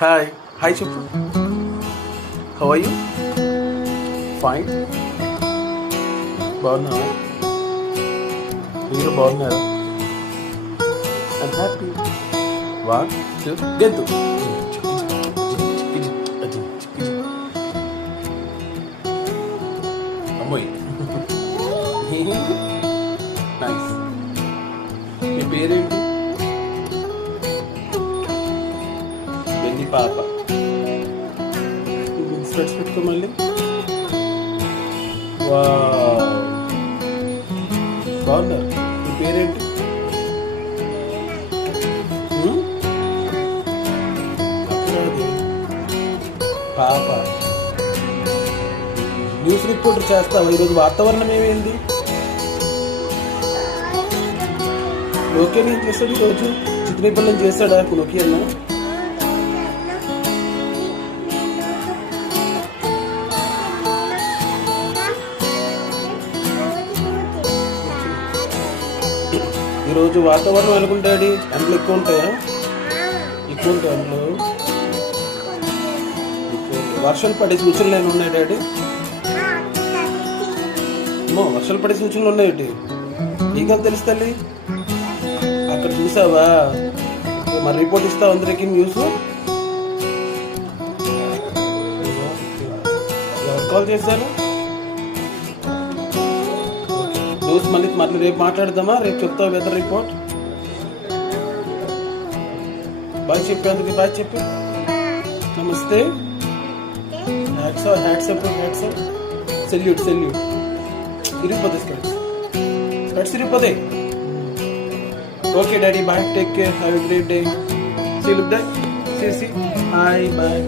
Hi hi చెప్పు. How are you? Fine. బాగున్నావా? మీరు బాగున్నారా? I'm happy. వన్ టూ గెంతు. అమ్మోయ్ నైస్. మీ పేరేంటి? బెన్ని పాప. స్పెట్స్ పెట్టుకో మళ్ళీ. బాగున్నారు. మీ పేరేంటి? పాప. న్యూస్ రిపోర్టర్ చేస్తావా? ఈరోజు వాతావరణం ఏమైంది? ఓకే నేను చేస్తాడు ఈరోజు. చిత్రీకరణ చేస్తాడా ఓకే అన్న? ఈరోజు వాతావరణం అనుకుంటాడు. ఎండలు ఎక్కువ ఉంటాయా? ఎక్కువ ఉంటాయి ఎండలు. వర్షాలు పడే సూచనలు ఏమైనా ఉన్నాయి డాడీ? వర్షాలు పడే సూచనలు ఉన్నాయి. నీకెలా తెలుసు తల్లి? అక్కడ చూసావా? మరి రిపోర్ట్ ఇస్తావు అందరికి న్యూస్? ఎవరు కాల్ చేశారు? న్యూస్ మళ్ళీ రేపు మాట్లాడదామా? రేపు చెప్తావు వెదర్ రిపోర్ట్. బాయ్ చెప్పి అందుకే బాయ్ చెప్పి. నమస్తే. హ్యాట్సప్. సెల్యూట్. ఇరిగిపోతే స్పెట్స్ ఇరిగిపోతే. Okay daddy bye. Take care. Have a great day. See look డాయ్. సీ. Hi bye.